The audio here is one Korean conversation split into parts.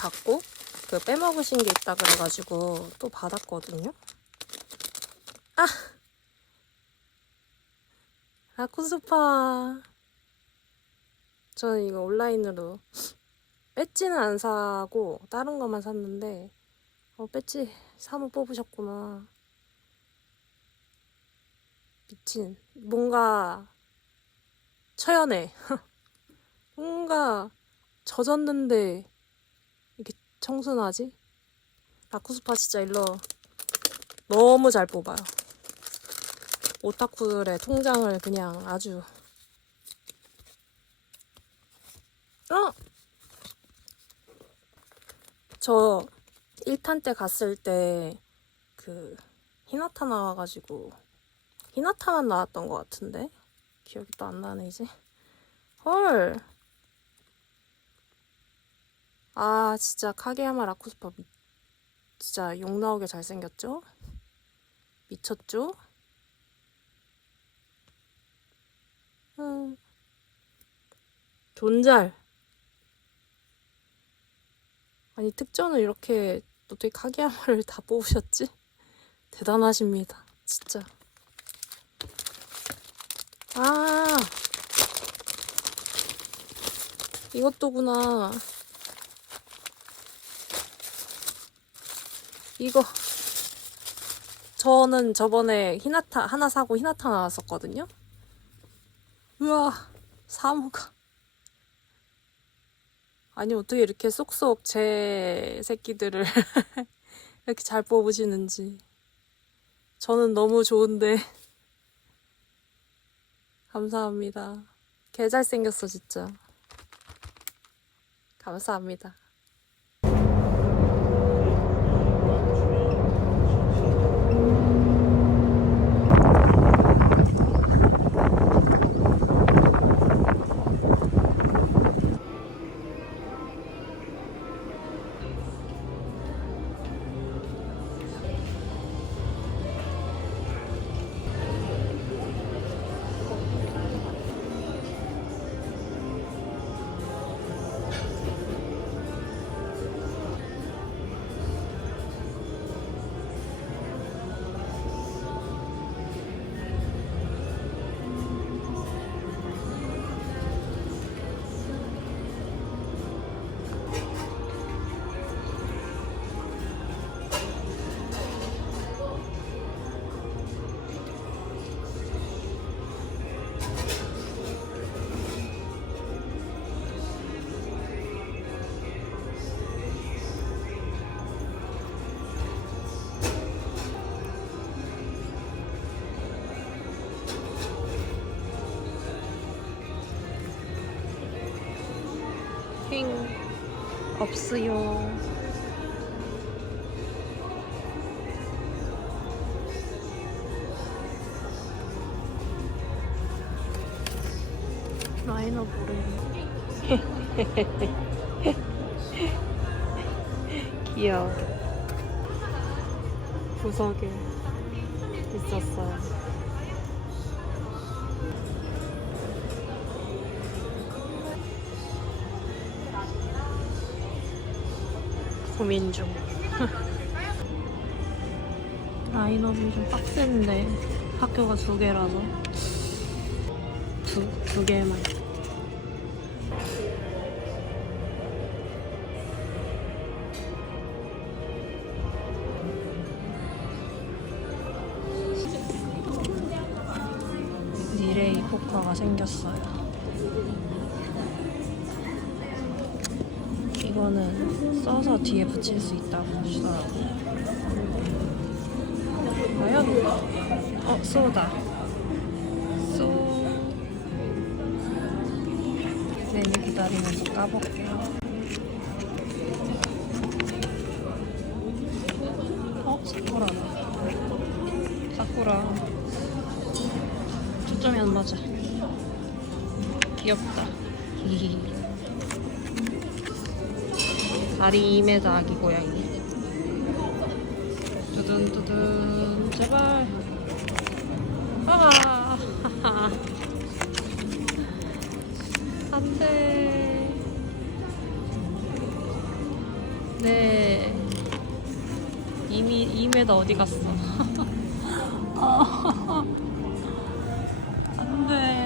닫고 그 빼먹으신 게 있다 그래가지고 또 받았거든요. 아! 라쿠스파. 저는 이거 온라인으로 배지는 안 사고 다른 거만 샀는데 배지 사모 뽑으셨구나. 미친. 뭔가 처연해. 뭔가 젖었는데 이렇게 청순하지? 라쿠스파 진짜 일러 너무 잘 뽑아요. 오타쿠들의 통장을 그냥 아주 저 1탄 때 갔을 때 그 히나타 나와가지고 히나타만 나왔던 것 같은데 기억이 또 안 나네 이제. 헐. 아 진짜 카게야마 라쿠스파 진짜 욕 나오게 잘생겼죠? 미쳤죠? 존잘. 아니 특전을 이렇게 어떻게 카게야마를 다 뽑으셨지? 대단하십니다 진짜. 아 이것도구나. 이거 저는 저번에 히나타 하나 사고 히나타 나왔었거든요. 우와 사무가. 아니 어떻게 이렇게 쏙쏙 제 새끼들을 이렇게 잘 뽑으시는지. 저는 너무 좋은데. 감사합니다. 개 잘생겼어 진짜. 감사합니다. 핑 없어요. 라이너 보래. 귀여워. 구석에 있었어요. 고민 중. 라인업이 좀 빡센데 학교가 2개라서 두 개만. 니레이 포카가 생겼어요. 이거는 써서 뒤에 붙일 수 있다고 하시더라고요. 과연? 쏘다. 메뉴 기다리면서 까볼게요. 사쿠라다. 사쿠라. 초점이 안 맞아. 귀엽다. 다리 이메자 아기 고양이. 두둔두둔 제발. 아 안돼. 2m 어디 갔어? 안 돼.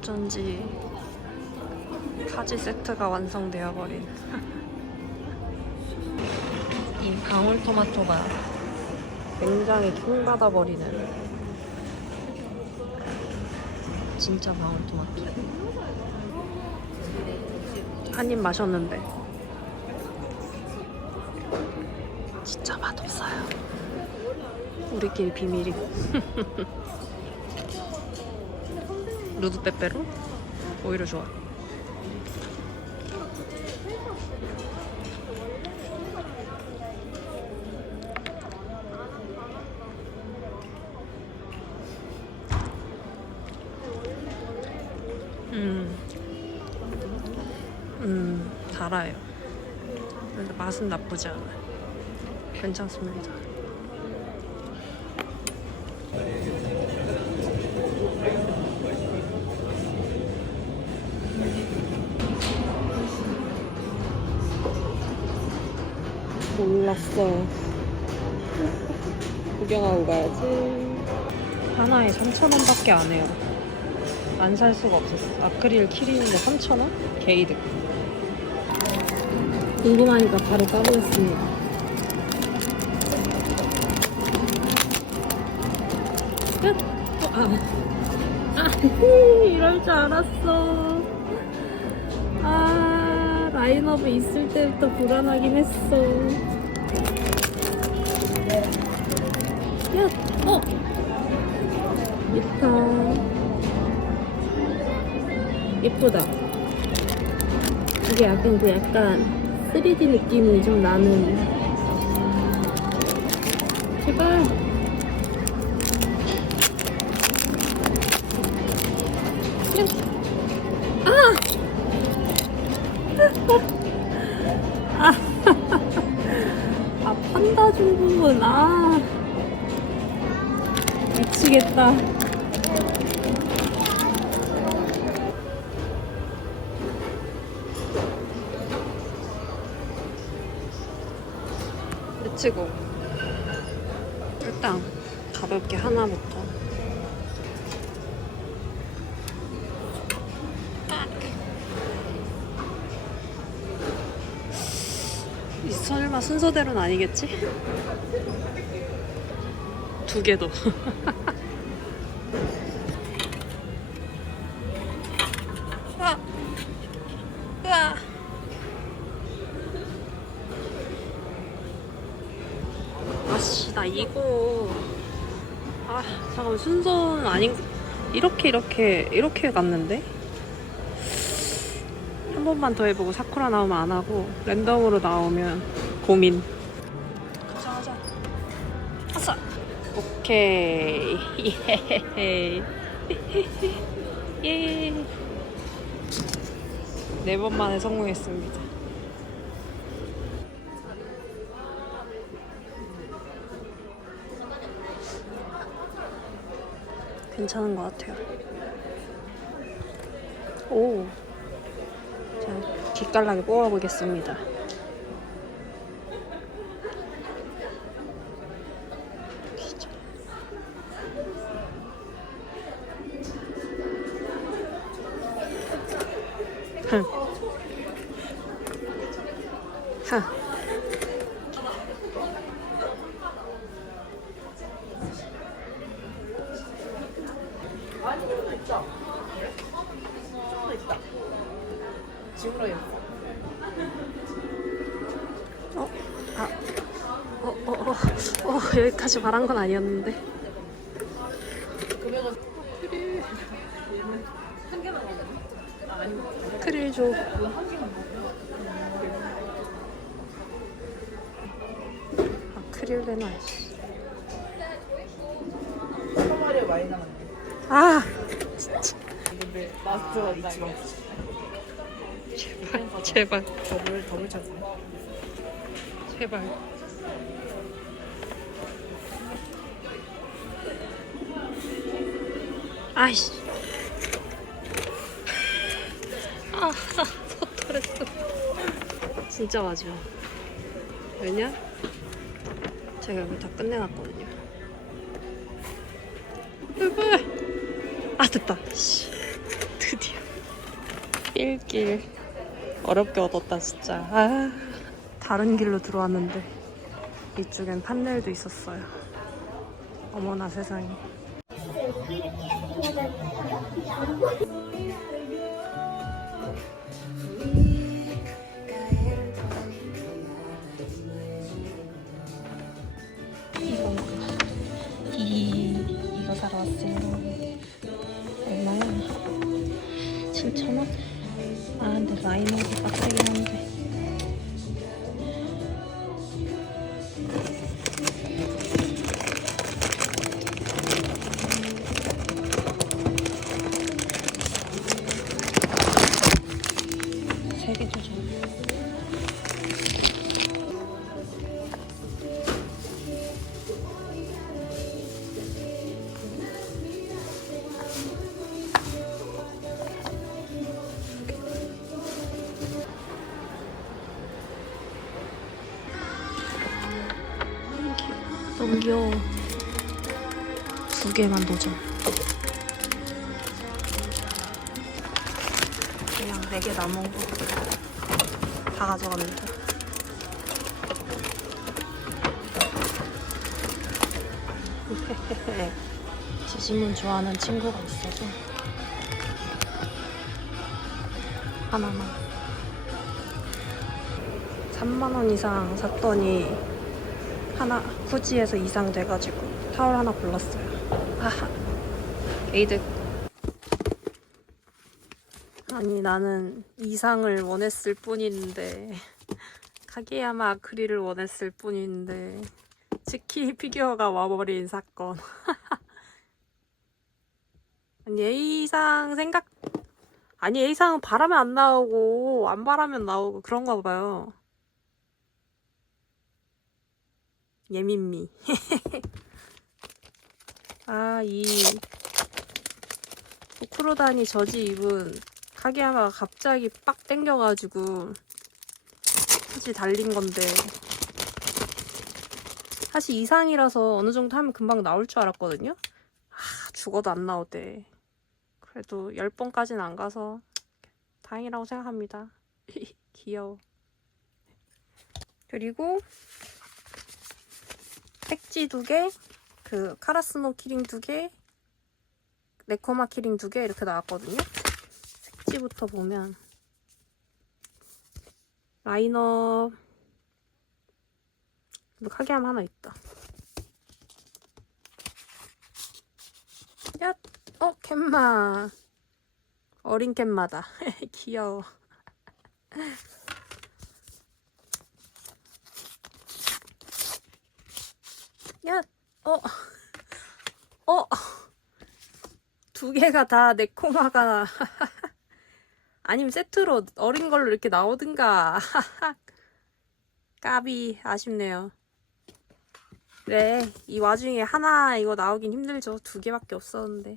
어쩐지 가지 세트가 완성되어 버린 이 방울토마토가 굉장히 킹받아 버리는 진짜 방울토마토. 한 입 마셨는데 진짜 맛없어요. 우리끼리 비밀이고. 루드빼빼로 오히려 좋아. 달아요. 근데 맛은 나쁘지 않아요. 괜찮습니다. 몰랐어. 구경하고 가야지. 하나에 3,000원밖에 안 해요. 안 살 수가 없었어. 아크릴 키리인데 3,000원? 게이득. 궁금하니까 바로 까보겠습니다. 끝! 이럴 줄 알았어. 라인업에 있을 때부터 불안하긴 했어. 야! 좋다. 예쁘다. 이게 약간 3D 느낌이 좀 나는. 제발. 판다 준 부분. 미치겠다. 미치고. 일단 가볍게 하나부터. 이 설마 순서대로는 아니겠지? 2개도. 으아. 아씨, 나 이거. 잠깐만, 순서는 아닌. 이렇게 갔는데? 한 번만 더 해보고 사쿠라 나오면 안 하고 랜덤으로 나오면 고민. 가자. 아싸. 오케이. 예. 4번 만에 성공했습니다. 괜찮은 것 같아요. 오. 자, 기깔나게 뽑아보겠습니다. 여기까지 말한 건 아니었는데. 크릴 줘. 크릴 내놔. 진짜. 근데 마스터가 있지만 제발 더블 찬스. 제발. 아이씨. 아, 서툴했어. 진짜 마지막. 왜냐? 제가 여기 다 끝내놨거든요. 제발. 아, 됐다. 씨. 드디어. 삘길. 어렵게 얻었다, 진짜. 아, 다른 길로 들어왔는데 이쪽엔 판넬도 있었어요. 어머나 세상에. 이거 사러 왔어요. 얼마야? 7,000원? 아, 근데 라인업이 빡세긴 한데. 세 개 조정. 너무 귀여워. 두 개만 도전. 그냥 4개 남은 거 다 가져갑니다. 지지문 좋아하는 친구가 있어서 하나만 3만원 이상 샀더니 하나 후지에서 이상 돼가지고 타월 하나 골랐어요. 아하, 에이득. 아니, 나는 이상을 원했을 뿐인데 카게야마 아크릴을 원했을 뿐인데 치키 피규어가 와버린 사건. 아니, A상 생각... 아니, A상은 바라면 안 나오고 안 바라면 나오고 그런가 봐요. 예민미. 아, 이 보쿠로다니 저지 입은 카게야마가 갑자기 빡 땡겨가지고 사실 달린 건데, 사실 이상이라서 어느 정도 하면 금방 나올 줄 알았거든요. 아, 죽어도 안 나오대. 그래도 10번까지는 안 가서 다행이라고 생각합니다. 귀여워. 그리고 택지 2개, 그 카라스노 키링 2개, 네코마 키링 2개 이렇게 나왔거든요. 색지부터 보면 라인업 카게야마 하나 있다. 야, 캔마. 어린 캔마다. 귀여워. 야, 두 개가 다 네코마가. 아니면 세트로 어린 걸로 이렇게 나오든가. 까비, 아쉽네요. 그래, 이 와중에 하나 이거 나오긴 힘들죠. 2개밖에 없었는데.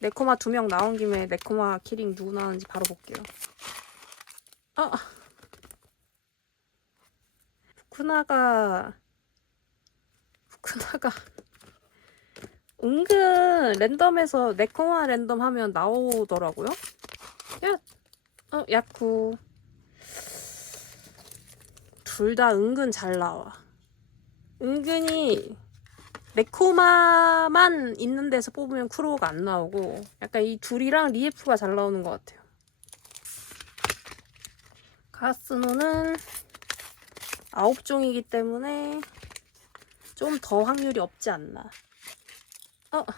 네코마 2명 나온 김에 네코마 키링 누구 나오는지 바로 볼게요. 후쿠나가 은근 랜덤에서 네코마 랜덤 하면 나오더라고요. 야쿠. 둘 다 은근 잘 나와. 은근히 네코마만 있는 데서 뽑으면 쿠로우가 안 나오고, 약간 이 둘이랑 리에프가 잘 나오는 것 같아요. 가스노는 9종이기 때문에 좀 더 확률이 없지 않나.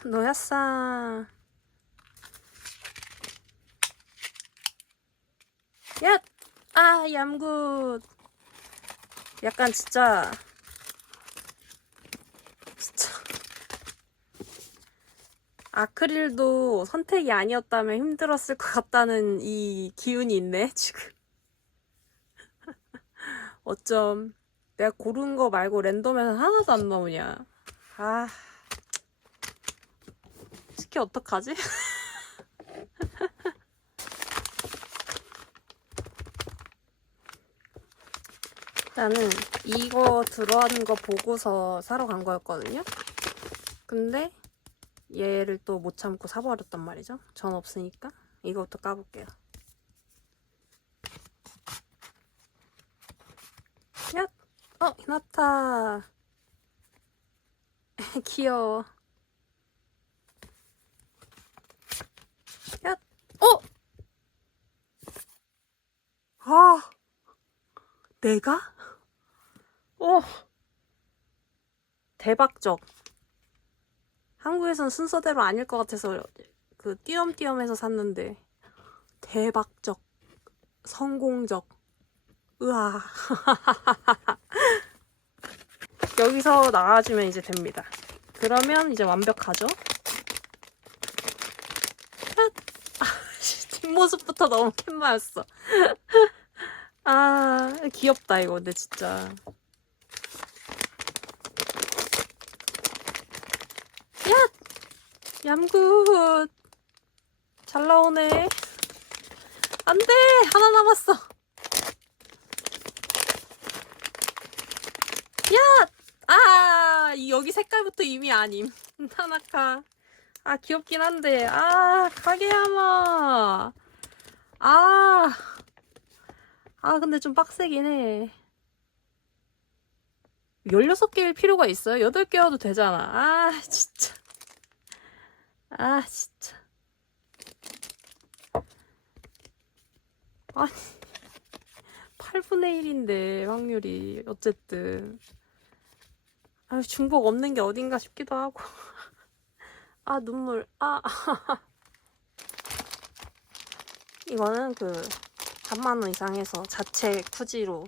노야상. 야! 아, 얌굿. 약간 진짜 아크릴도 선택이 아니었다면 힘들었을 것 같다는 이 기운이 있네, 지금. 어쩜 내가 고른 거 말고 랜덤에서 하나도 안 나오냐. 아, 스키 어떡하지? 나는 이거 들어가는 거 보고서 사러 간 거였거든요. 근데 얘를 또 못 참고 사버렸단 말이죠. 전 없으니까. 이거부터 까볼게요. 야! 히나타. 귀여워. 야! 아! 내가? 대박적. 한국에선 순서대로 아닐 것 같아서 그 띄엄띄엄해서 샀는데 대박적. 성공적. 으아. 여기서 나와주면 이제 됩니다. 그러면 이제 완벽하죠? 뒷모습부터 너무 캔마였어. 아, 귀엽다 이거 근데 진짜. 야! 얌굿. 잘 나오네. 안 돼! 하나 남았어. 야! 아! 여기 색깔부터 이미 아님. 타나카. 아, 귀엽긴 한데. 아, 카게야마. 아. 아, 근데 좀 빡세긴 해. 16개일 필요가 있어요? 8개여도 되잖아. 아, 진짜. 아, 진짜. 아니. 8분의 1인데, 확률이. 어쨌든. 아, 중복 없는 게 어딘가 싶기도 하고. 아, 눈물. 아. 이거는 그 3만원 이상 해서 자체 쿠지로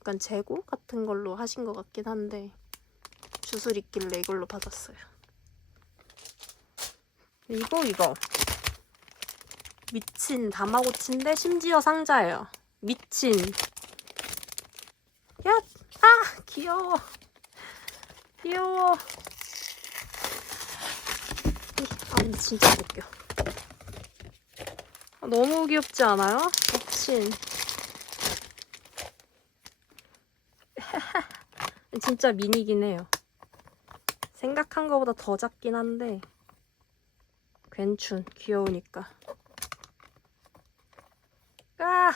약간 재고 같은 걸로 하신 것 같긴 한데 주술 있길래 이걸로 받았어요. 이거 미친 다마고치인데 심지어 상자예요. 미친. 야! 아! 귀여워. 귀여워. 아, 근데 진짜 웃겨. 너무 귀엽지 않아요? 미친. 진짜 미니긴 해요. 생각한 것보다 더 작긴 한데 괜춘. 귀여우니까. 아!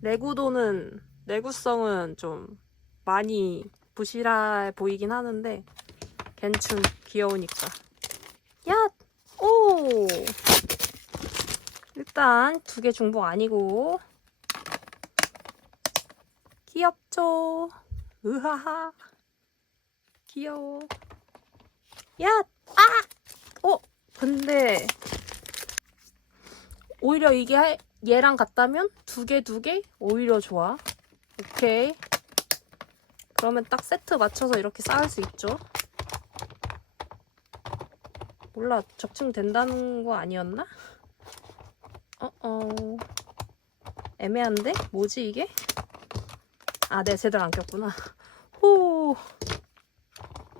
내구성은 좀 많이 부실해 보이긴 하는데 괜춘. 귀여우니까. 야! 오! 일단 2개 중복 아니고 귀엽죠? 으하하. 귀여워. 야! 아! 근데 오히려 이게 얘랑 같다면 2개 오히려 좋아. 오케이. 그러면 딱 세트 맞춰서 이렇게 쌓을 수 있죠. 몰라, 적층된다는 거 아니었나? 애매한데? 뭐지 이게? 아, 네, 제대로 안 꼈구나. 호.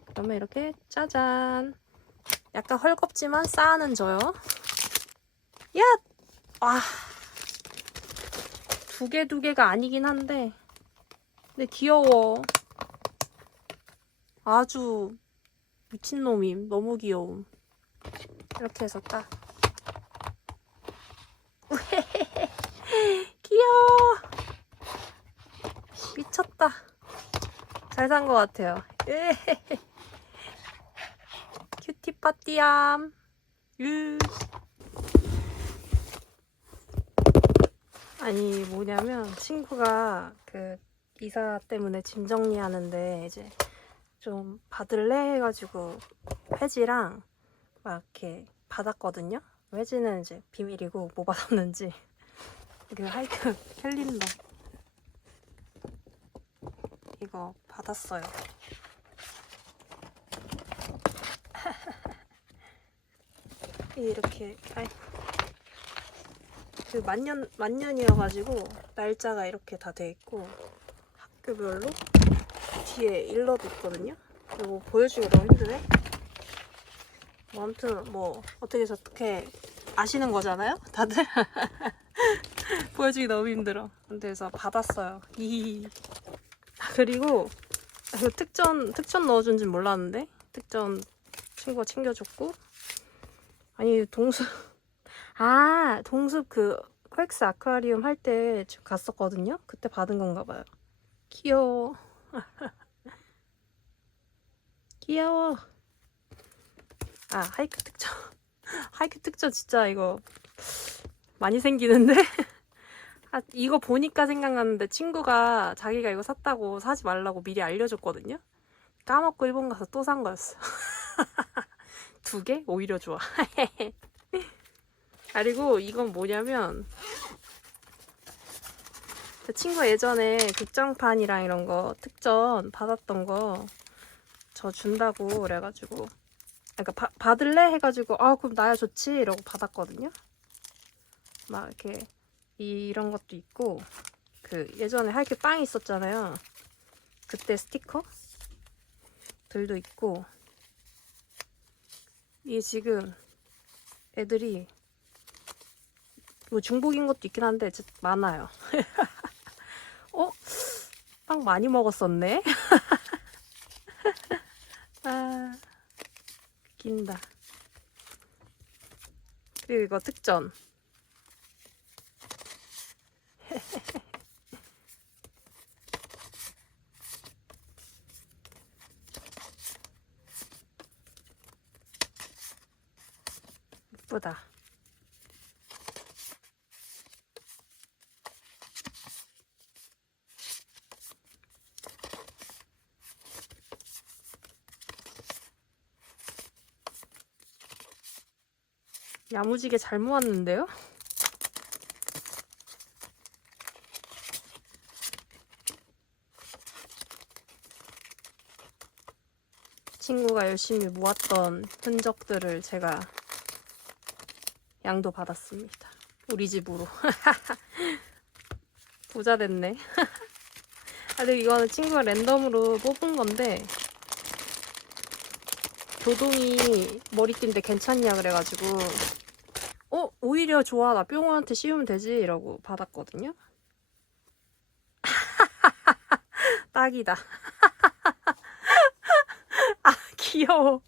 그러면 이렇게 짜잔. 약간 헐겁지만 쌓아는 줘요. 야! 아. 2개가 아니긴 한데 근데 귀여워. 아주 미친놈임. 너무 귀여움. 이렇게 해서 딱. 귀여워. 미쳤다. 잘 산 것 같아요. 큐티파티암. 아니, 뭐냐면 친구가 그 이사 때문에 짐 정리하는데 이제 좀 받을래 해가지고 회지랑 막 이렇게 받았거든요. 회지는 이제 비밀이고 뭐 받았는지. 그 하이크 캘린더 이거 받았어요. 이렇게 그 만년이어가지고 날짜가 이렇게 다 돼 있고 학교별로 뒤에 일러도 있거든요. 이거 보여주기 너무 힘드네. 뭐 아무튼 뭐 어떻게 아시는 거잖아요, 다들. 보여주기 너무 힘들어. 그래서 받았어요. 그리고 이거 특전 넣어준진 몰랐는데 특전 친구가 챙겨줬고, 아니 동숲 그 코엑스 아쿠아리움 할 때 갔었거든요. 그때 받은 건가 봐요. 귀여워. 귀여워. 하이크 특전. 하이크 특전 진짜 이거 많이 생기는데? 이거 보니까 생각났는데 친구가 자기가 이거 샀다고 사지 말라고 미리 알려줬거든요. 까먹고 일본 가서 또 산 거였어. 2개? 오히려 좋아. 그리고 이건 뭐냐면 그 친구가 예전에 극장판이랑 이런 거 특전 받았던 거 저 준다고 그래가지고, 그러니까 받을래? 해가지고 그럼 나야 좋지 이러고 받았거든요. 막 이렇게 이런 것도 있고, 그 예전에 할게 빵이 있었잖아요. 그때 스티커들도 있고, 이게 지금 애들이 뭐 중복인 것도 있긴 한데 진짜 많아요. 빵 많이 먹었었네. 웃긴다. 그리고 이거 특전. 예쁘다. 야무지게 잘 모았는데요? 친구가 열심히 모았던 흔적들을 제가 양도 받았습니다. 우리 집으로. 부자 됐네. 근데 이거는 친구가 랜덤으로 뽑은 건데, 조동이 머리띠인데 괜찮냐 그래가지고 오히려 좋아, 나 뿅호한테 씌우면 되지 이러고 받았거든요. 딱이다. 귀여워.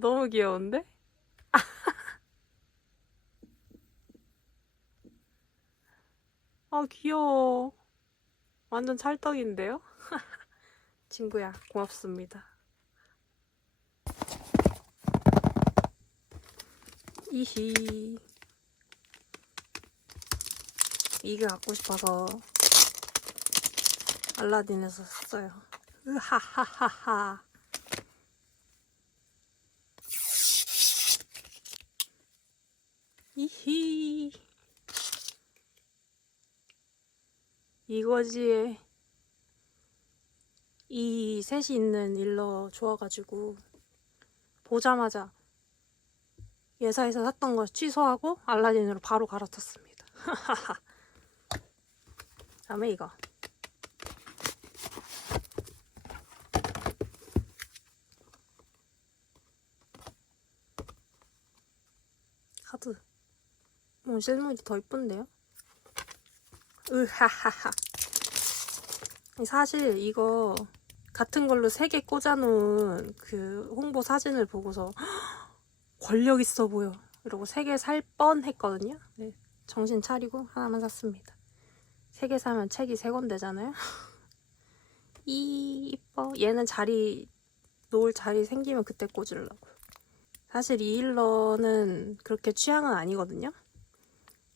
너무 귀여운데? 귀여워. 완전 찰떡인데요? 친구야, 고맙습니다. 이히. 이게 갖고 싶어서 알라딘에서 샀어요. 으하하하하. 이히. 이거지. 이 셋이 있는 일러 좋아가지고 보자마자 예사에서 샀던 거 취소하고 알라딘으로 바로 갈아탔습니다. 다음에 이거. 카드. 실물이 더 이쁜데요? 으하하하. 사실 이거 같은 걸로 3개 꽂아놓은 그 홍보 사진을 보고서 권력 있어 보여 이러고 3개 살 뻔 했거든요. 네, 정신 차리고 하나만 샀습니다. 3개 사면 책이 3권 되잖아요. 이뻐. 얘는 놓을 자리 생기면 그때 꽂으려고. 사실 이 일러는 그렇게 취향은 아니거든요.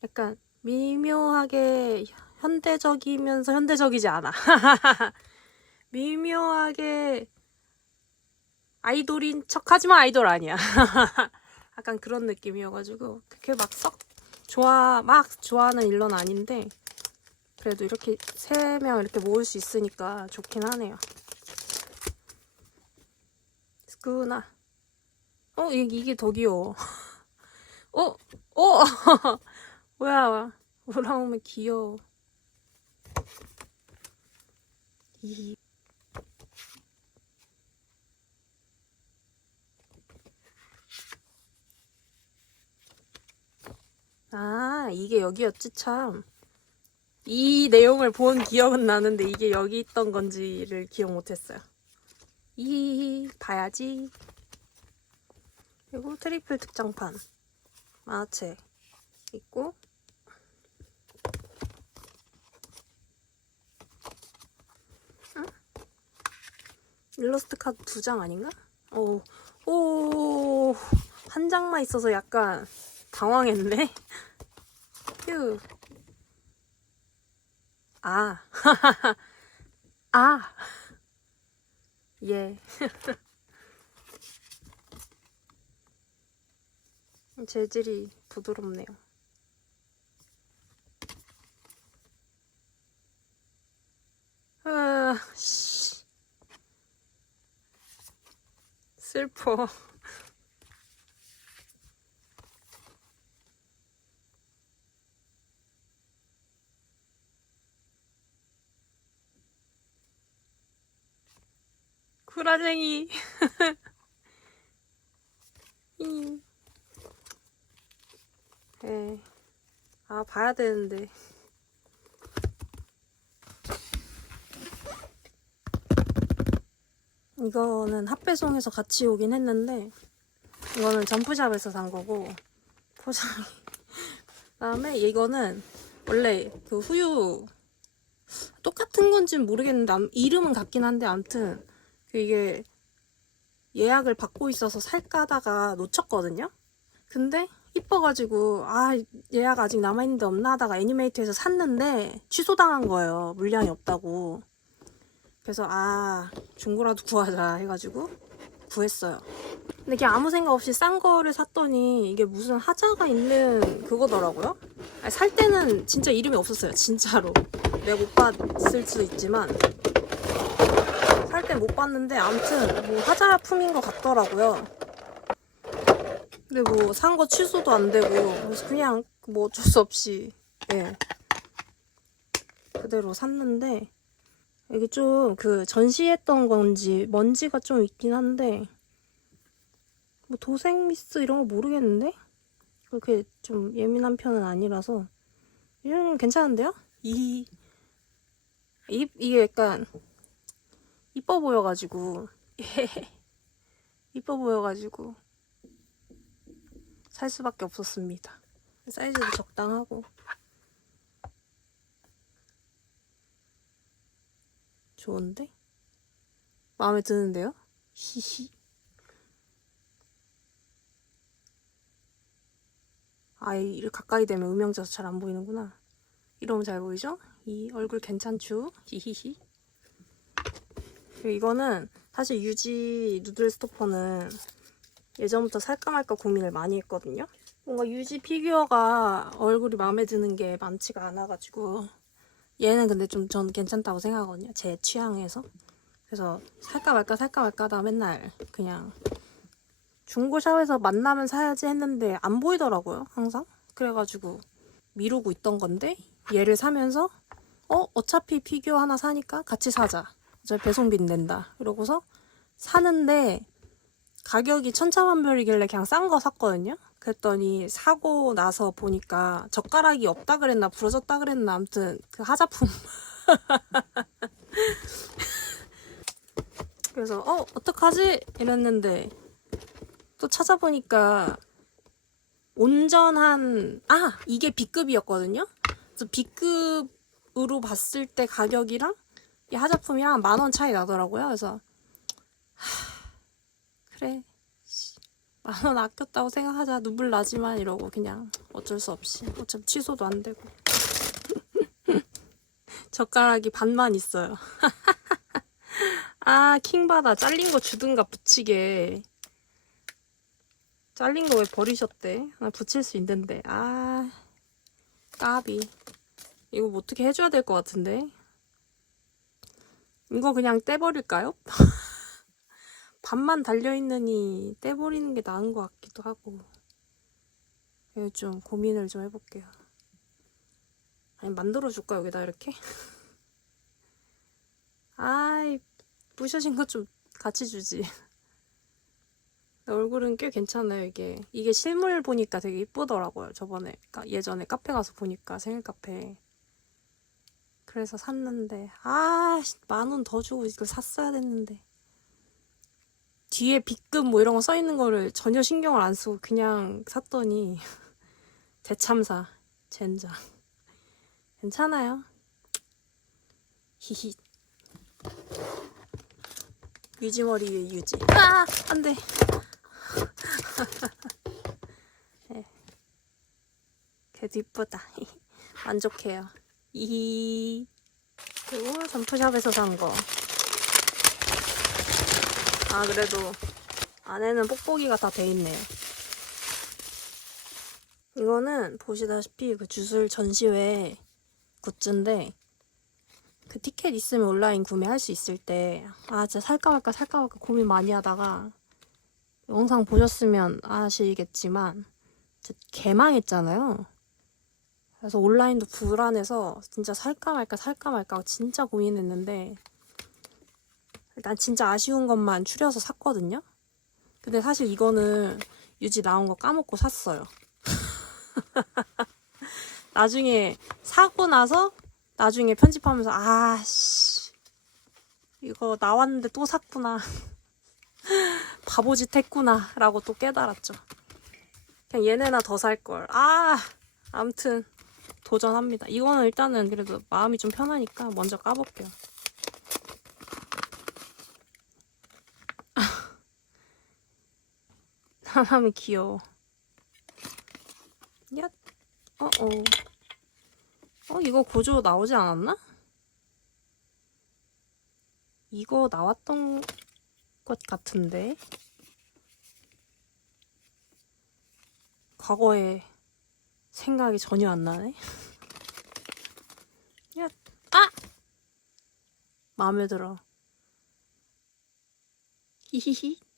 약간 미묘하게 현대적이면서 현대적이지 않아. 미묘하게 아이돌인 척하지만 아이돌 아니야. 약간 그런 느낌이어가지고 그렇게 막 좋아하는 일러는 아닌데, 그래도 이렇게 3명 이렇게 모을 수 있으니까 좋긴 하네요. 스쿠나. 이게 더 귀여워. 어? 어? 뭐야, 올라오면 귀여워. 이. 아, 이게 여기였지, 참. 이 내용을 본 기억은 나는데 이게 여기 있던 건지를 기억 못했어요. 봐야지. 그리고 트리플 특장판. 만화책 있고. 응? 일러스트 카드 2장 아닌가? 오, 한 장만 있어서 약간 당황했네. 휴. 아, 아, 예. 재질이 부드럽네요. 씨. 슬퍼. 구라쟁이. 에. 아, 봐야 되는데. 이거는 핫배송에서 같이 오긴 했는데, 이거는 점프샵에서 산 거고, 포장이. 그다음에 이거는 원래 그 후유 똑같은 건지는 모르겠는데 이름은 같긴 한데 아무튼 이게 예약을 받고 있어서 살까 하다가 놓쳤거든요. 근데 이뻐가지고 예약 아직 남아있는데 없나 하다가 애니메이트에서 샀는데 취소당한 거예요. 물량이 없다고. 그래서 중고라도 구하자 해가지고 구했어요. 근데 그냥 아무 생각 없이 싼 거를 샀더니 이게 무슨 하자가 있는 그거더라고요. 살 때는 진짜 이름이 없었어요. 진짜로. 내가 못 봤을 수도 있지만 살 때 못 봤는데 아무튼 뭐 하자품인 것 같더라고요. 근데 뭐 산 거 취소도 안 되고 그래서 그냥 뭐 어쩔 수 없이 그대로 샀는데 이게 좀 그 전시했던 건지 먼지가 좀 있긴 한데 뭐 도색 미스 이런 거 모르겠는데 그렇게 좀 예민한 편은 아니라서 이건 괜찮은데요? 이게 약간 이뻐 보여가지고 이뻐 보여가지고 살 수밖에 없었습니다. 사이즈도 적당하고 좋은데? 마음에 드는데요? 히히. 이를 가까이 되면 음영져서 잘 안 보이는구나. 이러면 잘 보이죠? 이 얼굴 괜찮죠? 히히히. 그리고 이거는 사실 유지 누들 스토퍼는 예전부터 살까 말까 고민을 많이 했거든요. 뭔가 유지 피규어가 얼굴이 마음에 드는 게 많지가 않아가지고 얘는 근데 좀 전 괜찮다고 생각하거든요. 제 취향에서. 그래서 살까 말까 하다 맨날 그냥 중고샵에서 만나면 사야지 했는데 안 보이더라고요. 항상. 그래가지고 미루고 있던 건데 얘를 사면서 어차피 피규어 하나 사니까 같이 사자. 어차피 배송비 낸다. 이러고서 사는데 가격이 천차만별이길래 그냥 싼 거 샀거든요. 그랬더니 사고 나서 보니까 젓가락이 없다 그랬나 부러졌다 그랬나 아무튼 그 하자품. 그래서 어떡하지? 이랬는데 또 찾아보니까 온전한 이게 B급이었거든요. 그래서 B급으로 봤을 때 가격이랑 이 하자품이랑 10,000원 차이 나더라고요. 그래서 그래 10,000원 아꼈다고 생각하자. 눈물 나지만 이러고 그냥 어쩔 수 없이 어차피 취소도 안 되고 젓가락이 반만 있어요. 킹받아. 잘린 거 주든가 붙이게. 잘린 거 왜 버리셨대? 나 붙일 수 있는데. 까비. 이거 뭐 어떻게 해줘야 될 것 같은데. 이거 그냥 떼버릴까요? 반만 달려있느니 떼버리는 게 나은 것 같기도 하고. 이거 좀 고민을 좀 해볼게요. 아니 만들어줄까 여기다 이렇게? 아이 부셔진 것 좀 같이 주지. 얼굴은 꽤 괜찮아요. 이게 실물 보니까 되게 이쁘더라고요. 저번에 예전에 카페 가서 보니까 생일 카페. 그래서 샀는데 10,000원 더 주고 이걸 샀어야 됐는데. 뒤에 B급 뭐 이런 거 써 있는 거를 전혀 신경을 안 쓰고 그냥 샀더니 대참사 젠장. 괜찮아요. 히히. 유지머리 위에 유지. 안돼. 네. 그래도 이쁘다. 만족해요. 그리고 점프샵에서 산 거. 그래도 안에는 뽁뽁이가 다 돼 있네요. 이거는 보시다시피 그 주술 전시회 굿즈인데 그 티켓 있으면 온라인 구매할 수 있을 때 진짜 살까 말까 고민 많이 하다가 영상 보셨으면 아시겠지만 개망했잖아요. 그래서 온라인도 불안해서 진짜 살까 말까 진짜 고민했는데 일단 진짜 아쉬운 것만 추려서 샀거든요. 근데 사실 이거는 유지 나온 거 까먹고 샀어요. 나중에 사고 나서 나중에 편집하면서 이거 나왔는데 또 샀구나. 바보짓 했구나 라고 또 깨달았죠. 그냥 얘네나 더 살걸. 아무튼 도전합니다. 이거는 일단은 그래도 마음이 좀 편하니까 먼저 까볼게요. 사람이 귀여워. 야, 이거 고조 나오지 않았나? 이거 나왔던 것 같은데. 과거에 생각이 전혀 안 나네. 야, 마음에 들어. 히히히.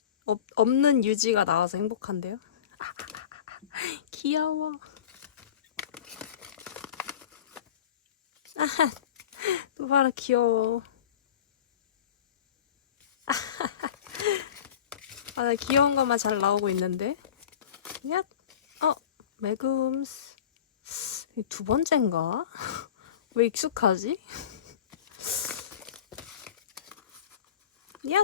없는 유지가 나와서 행복한데요? 귀여워. 또 봐라, 귀여워. 나 귀여운 것만 잘 나오고 있는데. 야, 매금스. 두 번째인가? 왜 익숙하지? 야,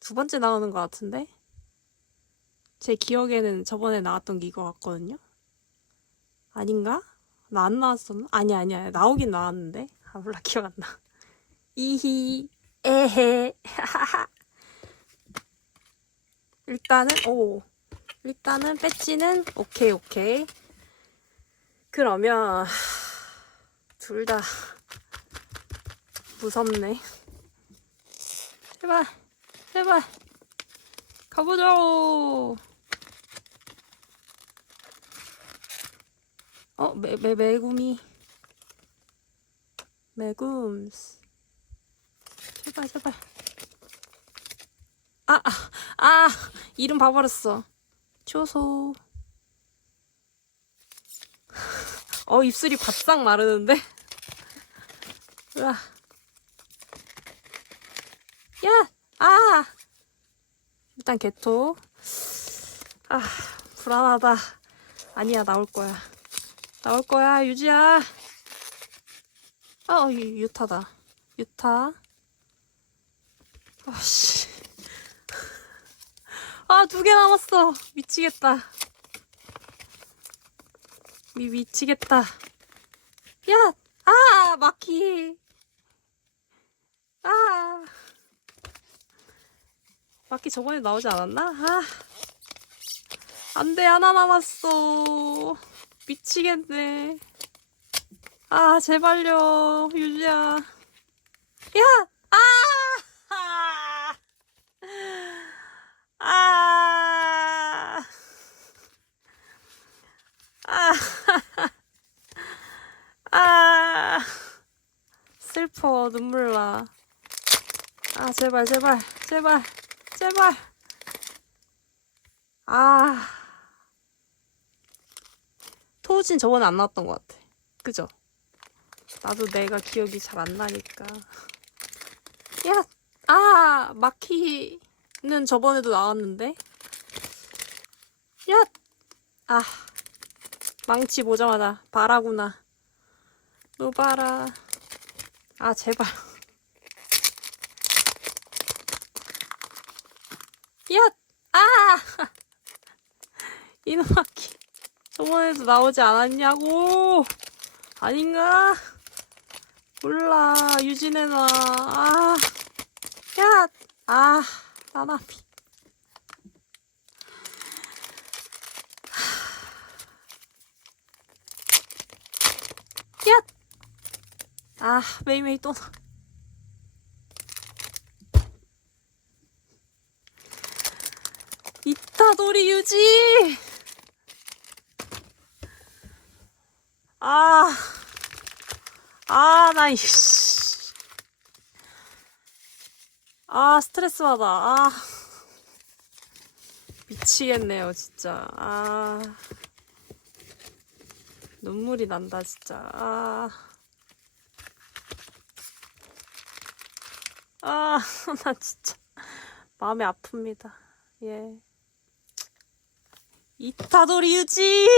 두 번째 나오는 것 같은데? 제 기억에는 저번에 나왔던 게 이거 같거든요? 아닌가? 나 안 나왔었나? 아니야. 나오긴 나왔는데. 몰라, 기억 안 나. 이히, 에헤, 일단은 배지는 오케이. 그러면 둘 다 무섭네. 제발 가보자. 매구미 매금스. 제발. 이름 봐버렸어. 초소. 입술이 바싹 마르는데? 으아. 야! 일단 개토. 불안하다. 아니야, 나올 거야, 유지야. 유타다. 유타. 씨. 2개 남았어. 미치겠다. 미치겠다. 야! 마키. 마키 저번에 나오지 않았나? 안 돼, 하나 남았어. 미치겠네. 제발요, 유지야. 슬퍼, 눈물 나. 제발. 아, 토우진 저번에 안 나왔던 것 같아. 그죠? 나도 내가 기억이 잘 안 나니까. 야, 마키는 저번에도 나왔는데. 야, 아, 망치 보자마자 바라구나. 노바라. 아, 제발. 야, 아, 이노마키. 저번에도 나오지 않았냐고. 아닌가? 몰라. 유진해놔. 아, 야, 나나미. 야, 메이메이 또 나. 이타도리 유지. 나 이씨. 스트레스 받아. 미치겠네요, 진짜. 눈물이 난다, 진짜. 나 진짜 마음이 아픕니다. 예. 이타도리 유지!